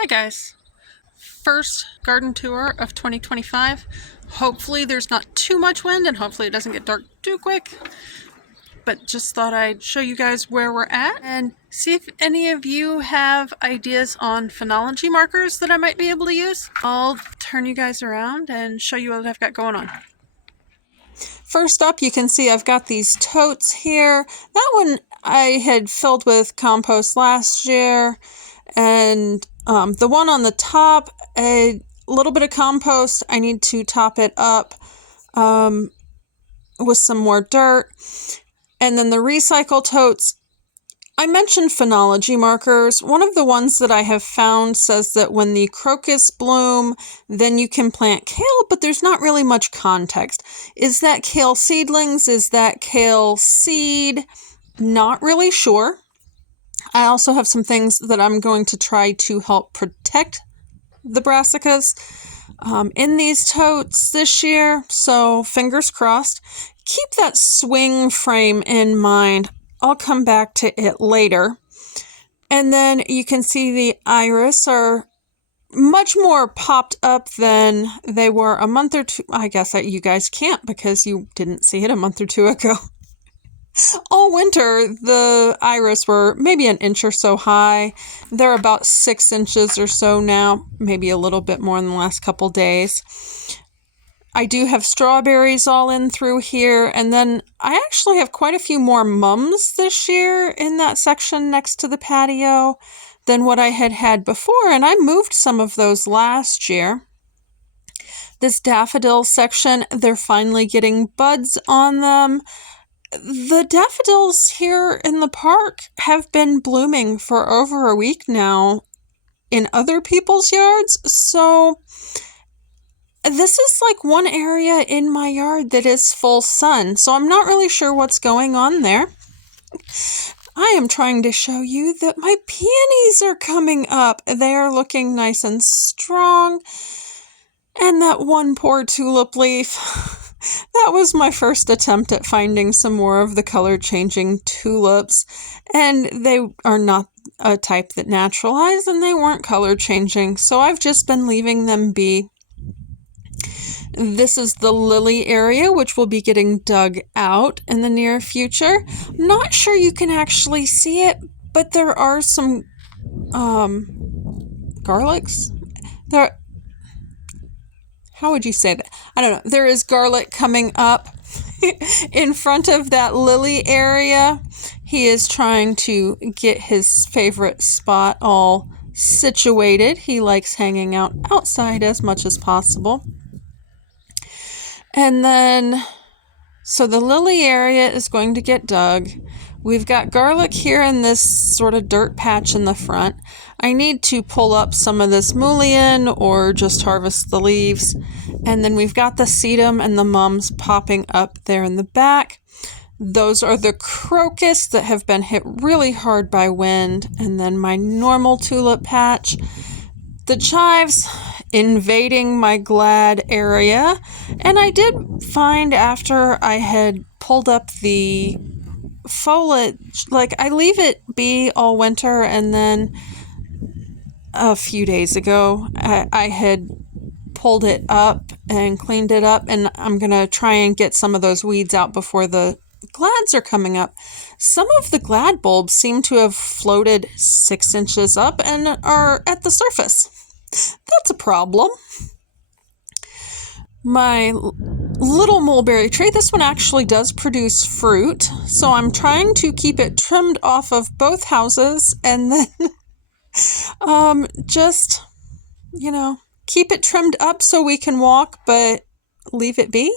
Hi guys. First garden tour of 2025. Hopefully there's not too much wind and hopefully it doesn't get dark too quick. But just thought I'd show you guys where we're at and see if any of you have ideas on phenology markers that I might be able to use. I'll turn you guys around and show you what I've got going on. First up, you can see I've got these totes here. That one I had filled with compost last year, and the one on the top, a little bit of compost. I need to top it up with some more dirt. And then the recycle totes, I mentioned phenology markers. One of the ones that I have found says that when the crocus bloom, then you can plant kale, but there's not really much context. Is that kale seedlings? Is that kale seed? Not really sure. I also have some things that I'm going to try to help protect the brassicas in these totes this year, so fingers crossed. Keep that swing frame in mind. I'll come back to it later. And then you can see the iris are much more popped up than they were a month or two. I guess that you guys can't because you didn't see it a month or two ago. All winter, the iris were maybe an inch or so high. They're about 6 inches or so now, maybe a little bit more in the last couple days. I do have strawberries all in through here, and then I actually have quite a few more mums this year in that section next to the patio than what I had before, and I moved some of those last year. This daffodil section, they're finally getting buds on them. The daffodils here in the park have been blooming for over a week now in other people's yards, so this is like one area in my yard that is full sun, so I'm not really sure what's going on there. I am trying to show you that my peonies are coming up. They are looking nice and strong. And that one poor tulip leaf, that was my first attempt at finding some more of the color-changing tulips. And they are not a type that naturalize, and they weren't color-changing, so I've just been leaving them be. This is the lily area, which will be getting dug out in the near future. I'm not sure you can actually see it, but there are some garlics. How would you say that? I don't know. There is garlic coming up in front of that lily area. He is trying to get his favorite spot all situated. He likes hanging out outside as much as possible. And then, so the lily area is going to get dug. We've got garlic here in this sort of dirt patch in the front. I need to pull up some of this mullein or just harvest the leaves. And then we've got the sedum and the mums popping up there in the back. Those are the crocus that have been hit really hard by wind. And then my normal tulip patch. The chives invading my glad area. And I did find after I had pulled up the foliage, like I leave it be all winter, and then a few days ago I had pulled it up and cleaned it up, and I'm gonna try and get some of those weeds out before the glads are coming up. Some of the glad bulbs seem to have floated 6 inches up and are at the surface. That's a problem. My little mulberry tree, this one actually does produce fruit, so I'm trying to keep it trimmed off of both houses and then just, keep it trimmed up so we can walk, but leave it be.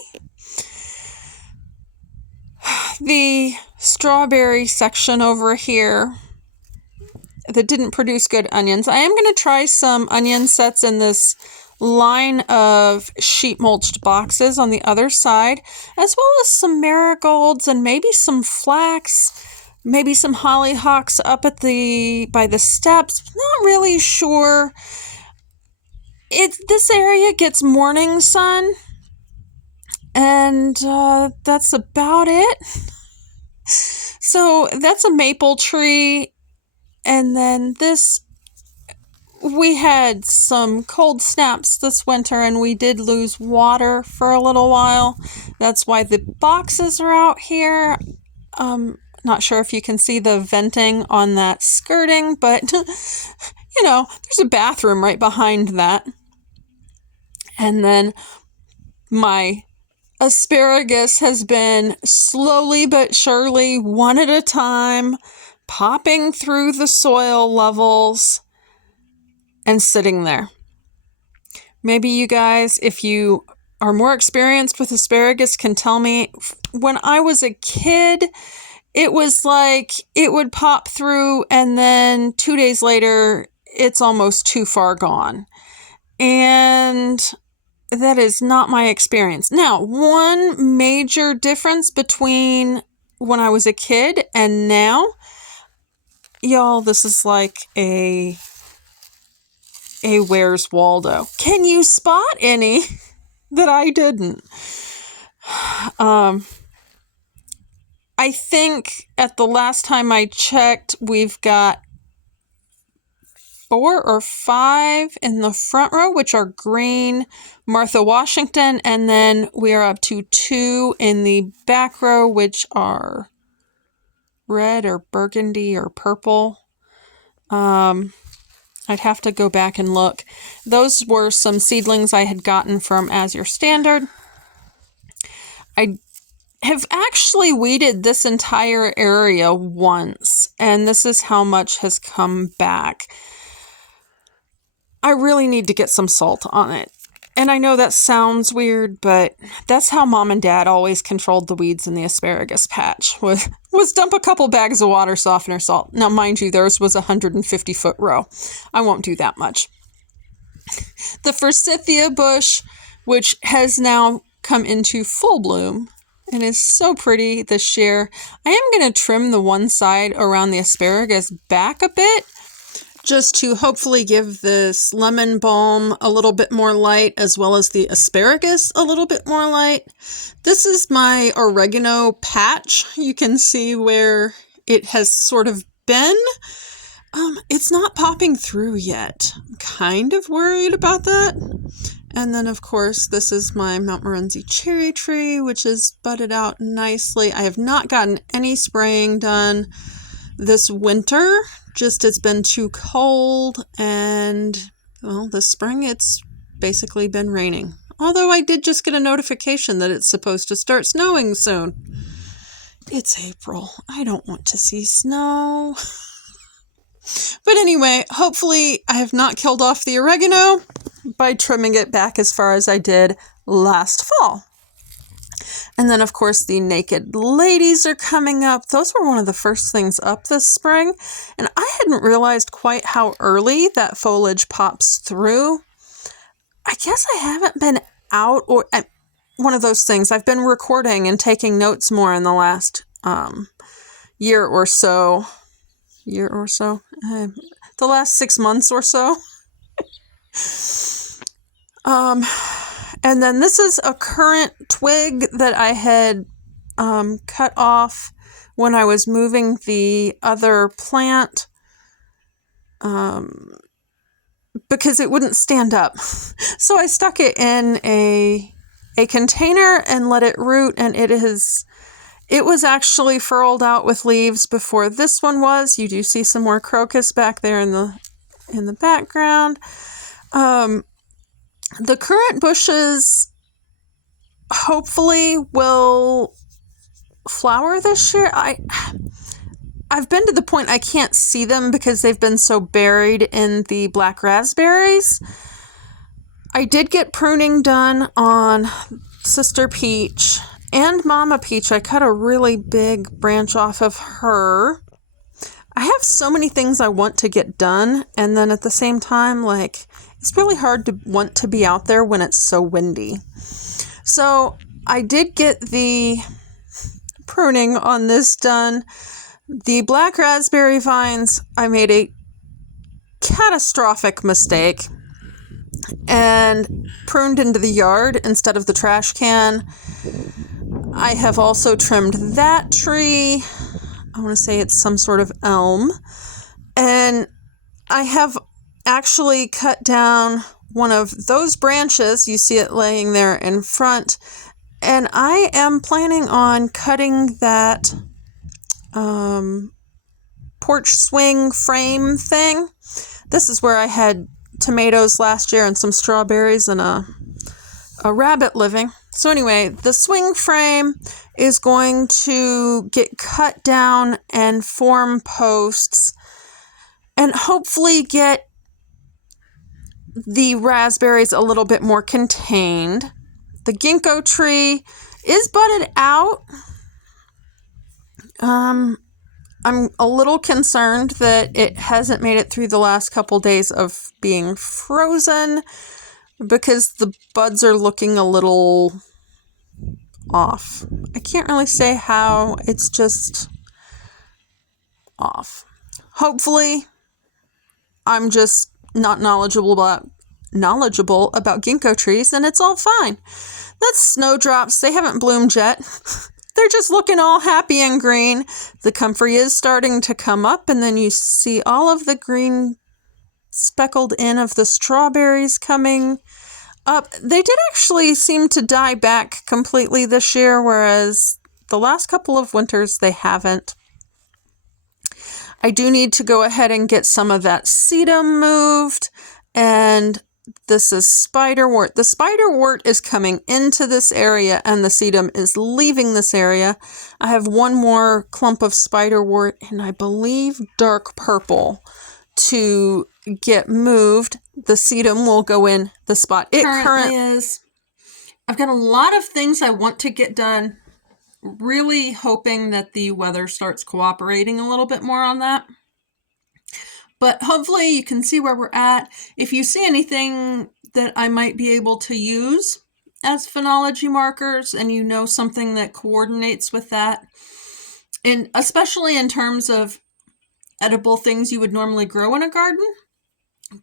The strawberry section over here that didn't produce good onions. I am going to try some onion sets in this line of sheet mulched boxes on the other side, as well as some marigolds and maybe some flax, maybe some hollyhocks up by the steps. Not really sure. This area gets morning sun, and that's about it. So that's a maple tree, and then this we had some cold snaps this winter and we did lose water for a little while. That's why the boxes are out here. Not sure if you can see the venting on that skirting, but there's a bathroom right behind that. And then my asparagus has been slowly but surely, one at a time, popping through the soil levels and sitting there. Maybe you guys, if you are more experienced with asparagus, can tell me. When I was a kid, it was like it would pop through and then 2 days later, it's almost too far gone. And that is not my experience. Now, one major difference between when I was a kid and now, y'all, this is like a Where's Waldo. Can you spot any that I didn't? I think at the last time I checked, we've got 4 or 5 in the front row, which are green Martha Washington, and then we are up to 2 in the back row, which are red or burgundy or purple. I'd have to go back and look. Those were some seedlings I had gotten from As Your Standard. I have actually weeded this entire area once, and this is how much has come back. I really need to get some salt on it. And I know that sounds weird, but that's how Mom and Dad always controlled the weeds in the asparagus patch, was dump a couple bags of water softener salt. Now, mind you, theirs was a 150-foot row. I won't do that much. The forsythia bush, which has now come into full bloom and is so pretty this year. I am going to trim the one side around the asparagus back a bit, just to hopefully give this lemon balm a little bit more light, as well as the asparagus a little bit more light. This is my oregano patch. You can see where it has sort of been. It's not popping through yet. I'm kind of worried about that. And then, of course, this is my Mount Morenzi cherry tree, which is budded out nicely. I have not gotten any spraying done this winter. Just it's been too cold, and, well, this spring it's basically been raining. Although I did just get a notification that it's supposed to start snowing soon. It's April. I don't want to see snow. But anyway, hopefully I have not killed off the oregano by trimming it back as far as I did last fall. And then, of course, the naked ladies are coming up. Those were one of the first things up this spring. And I hadn't realized quite how early that foliage pops through. I guess I haven't been out, or one of those things. I've been recording and taking notes more in the last year or so. The last 6 months or so. And then this is a current twig that I had cut off when I was moving the other plant because it wouldn't stand up. So I stuck it in a container and let it root, and it was actually furled out with leaves before this one was. You do see some more crocus back there in the background. The currant bushes hopefully will flower this year. I've been to the point I can't see them because they've been so buried in the black raspberries. I did get pruning done on Sister Peach and Mama Peach. I cut a really big branch off of her. I have so many things I want to get done, and then at the same time, it's really hard to want to be out there when it's so windy. So I did get the pruning on this done. The black raspberry vines, I made a catastrophic mistake and pruned into the yard instead of the trash can. I have also trimmed that tree. I want to say it's some sort of elm. And I have actually cut down one of those branches. You see it laying there in front. And I am planning on cutting that porch swing frame thing. This is where I had tomatoes last year and some strawberries and a rabbit living. So anyway, the swing frame is going to get cut down and form posts and hopefully get the raspberries a little bit more contained. The ginkgo tree is budded out. I'm a little concerned that it hasn't made it through the last couple days of being frozen because the buds are looking a little off. I can't really say how, it's just off. Hopefully, I'm just not knowledgeable about ginkgo trees and it's all fine. That's snowdrops. They haven't bloomed yet. They're just looking all happy and green. The comfrey is starting to come up, and then you see all of the green speckled in of the strawberries coming up. They did actually seem to die back completely this year, whereas the last couple of winters they haven't. I do need to go ahead and get some of that sedum moved, and this is spiderwort. The spiderwort is coming into this area and the sedum is leaving this area. I have one more clump of spiderwort and I believe dark purple to get moved. The sedum will go in the spot it currently is. I've got a lot of things I want to get done. Really hoping that the weather starts cooperating a little bit more on that. But hopefully you can see where we're at. If you see anything that I might be able to use as phenology markers and you know something that coordinates with that, and especially in terms of edible things you would normally grow in a garden,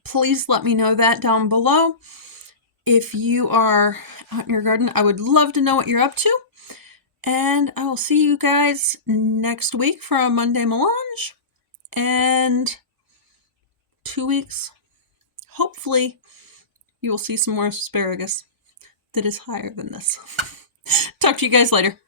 please let me know that down below. If you are out in your garden, I would love to know what you're up to. And I will see you guys next week for a Monday Melange. And 2 weeks, hopefully, you will see some more asparagus that is higher than this. Talk to you guys later.